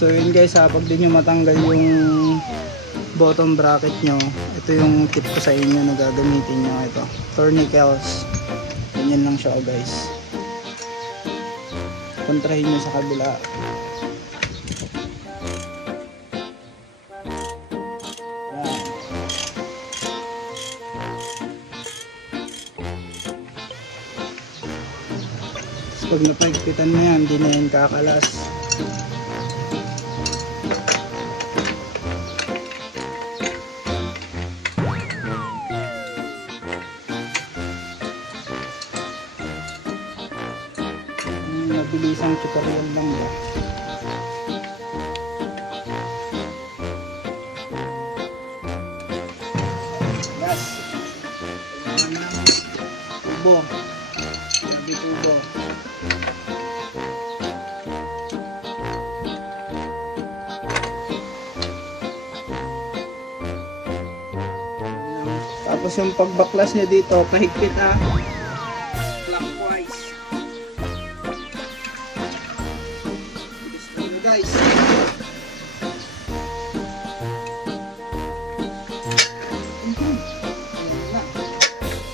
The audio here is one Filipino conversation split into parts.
So yun guys ha, pag di nyo matanggal yung bottom bracket nyo, ito yung tip ko sa inyo na gagamitin nyo. Ito, tourniquets. Ganyan lang siya guys. Kontrahin nyo sa kabila. Yan. So, pag napagpitan mo yan, hindi na yan kakalas. Mabilisang tutorial lang yan. Yes. Tubo. Sabi tubo. Tapos yung pagbaklas nyo dito, pahigpit ha. Clockwise. Bilis lang guys.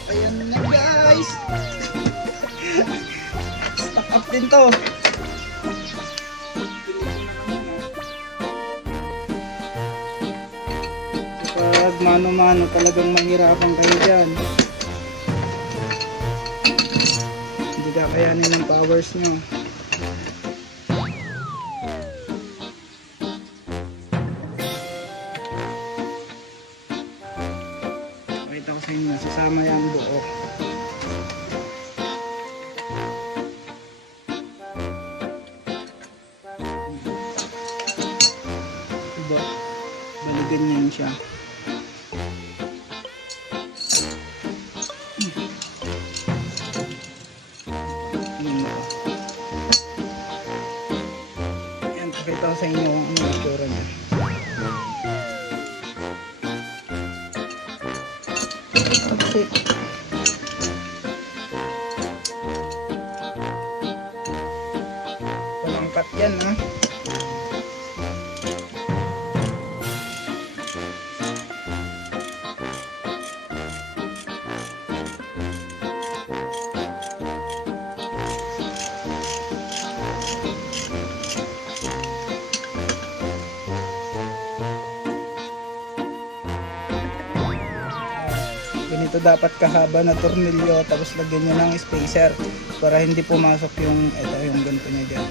Ayan na guys. Stock up din to. Pag mano-mano talagang mahirapan kayo dyan. Hindi kakayanin ng powers nyo. Pakita ko sa inyo, sasama yung buo. Diba? Baligan niyan siya. Ayan, pakita ko sa inyo ang itsura niya. That's it. Walang cut yan ha. Ganito dapat kahaba na tornilyo, tapos lagyan nyo ng spacer para hindi pumasok yung ito, yung ganito nyo dyan.